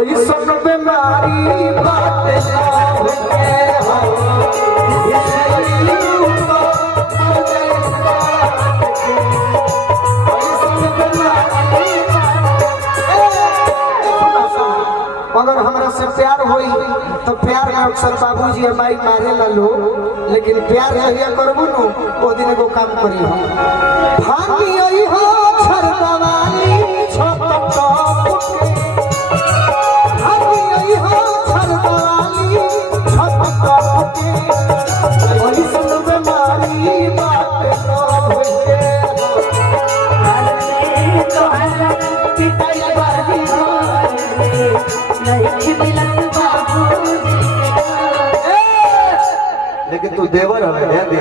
ऐसन बीमारी बात सब के हो अगर हमरा से प्यार होई तो प्यार में अक्सर बाबूजी माई मारे ला लो, लेकिन प्यार रहिया करबू नु ओ दिन एगो काम करी हम भागी आई हो छरदवाली छोट टॉप के भागी आई हो छरदवाली छोट टॉप के ओही सन बीमारी बात सब के अरे तो हल्ला पिटाई बारी हो लेकिन तू देवर है ध्यान दे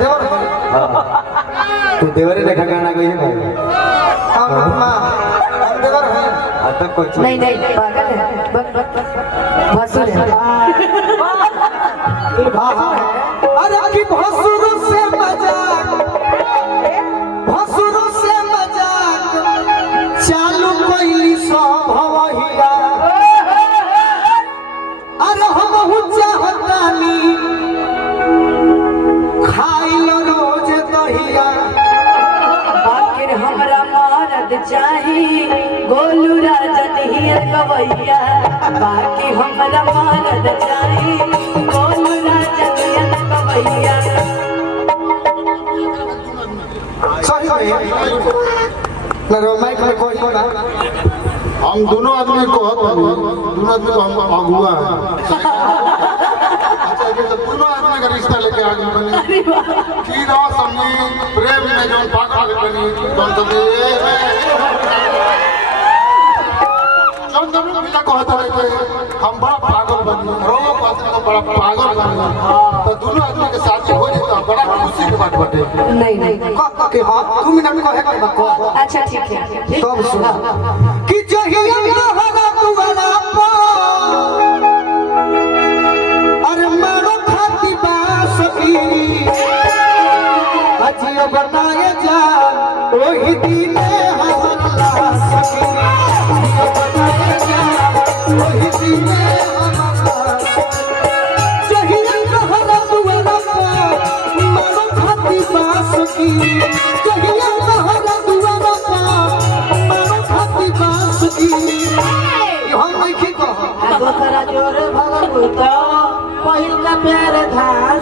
देवर तू देवर ही देखा गाना गई है देवर है तब कुछ नहीं नहीं पागल है भसुर है। अरे की भसुर से मजाक भसुर से मजाक चालू कोई सो भवहिया अरे हम चाहतानी खाइल रोज दहिया आखिर हमरा मरद चाही गोलू राजन हियर गवैया बाकी हमरा मरद चाही गोलू राजन हियर गवैया। सही है ना माइक में कोई ना हम दोनों आदमी को दोनों आदमी को हम अगुआ है अच्छा दोनों आदमी का रिश्ता लेके आगे बनी की रहा समझी प्रेम में जो पाक आगे बनी कौन समझे जौन तुम बिना कहता रहे हम बड़ा पागल बनी रोग पास को बड़ा पागल बनी तो दोनों आदमी के शादी हो जाए तो बड़ा खुशी की बात बटे नहीं नहीं के हां 2 मिनट को है को अच्छा ठीक है तब सुन कि जहिया लहरा दुआरा पर अरे मारो खाती बास की अजियो बनाए जा ओही दिन हमरा सकी अजियो बनाए जा ओही दिन हमरा जहिया लहरा दुआरा पर मारो खाती बास की जहिया लहरा दुआरा पर मारो खाती बास की हम नहीं की कह दोसरा जोर भगवत पहिल का प्यार धान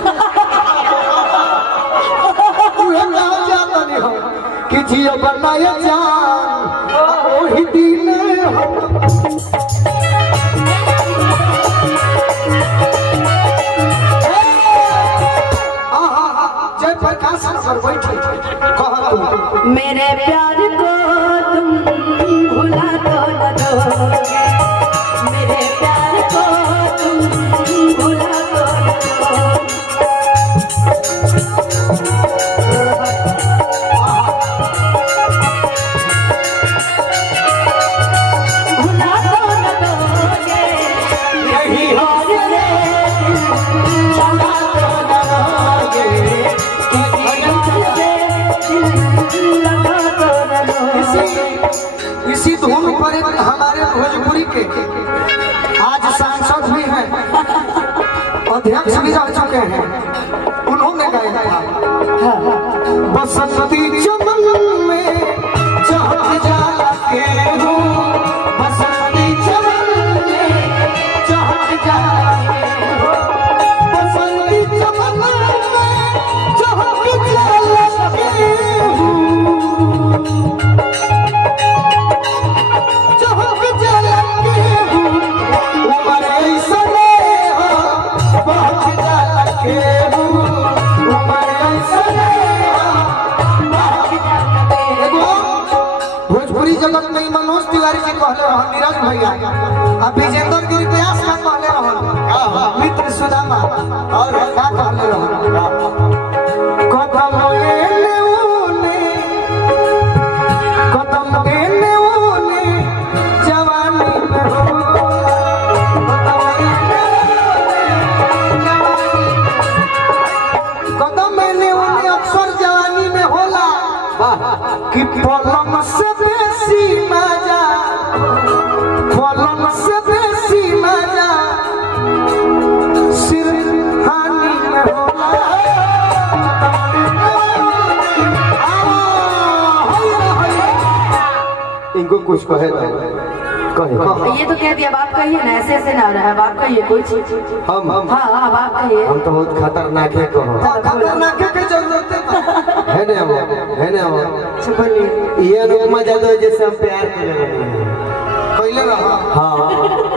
कि जियो बनाया जान ओही दिन जय प्रकाश सर बैठे कह मेरे प्यार को तुम भुला तो न दोगे मेरे प्यार को तुम भुला तो न दोगे भुला तो न दोगे यही हाल है भुला तो न दोगे इसी धुन पर हमारे भोजपुरी के आज सांसद भी हैं अध्यक्ष भी रह चुके हैं उन्होंने गाया था बसंती चमन में चहक जाला के हो बसंती चमन में चहक जाला के हो बसंती चमन में चहक जाला के हो भोजपुरी जगत में मनोज तिवारी जी कहले रहन नीरज भैया आ विजेंद्र गिरी व्यास का कहले रहन मित्र सुदामा और का कहले रहन कदम एने उने जवानी में हो कदम एने उने अक्सर जवानी में होला कि पलंग से बेसी मजा पलंग से कुछ कहे तो कहे। ये तो कह दिया, अब आप कहिए ना, ऐसे ऐसे ना रहा है, अब आप कहिए कोई चीज। हम हाँ अब आप कहिए। हम तो बहुत खतरनाक है कहो खतरनाक के जरूरत है ना वो है ना वो बोलिए ये अनुपमा जादव जैसे हम प्यार कर रहे हैं कैले रहा हाँ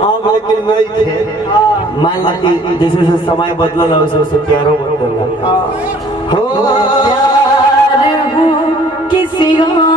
हम लेकिन नहीं थे मान ला कि जैसे जैसे समय बदलल वैसे वैसे प्यारो बदलल हो प्यार हूँ किसी और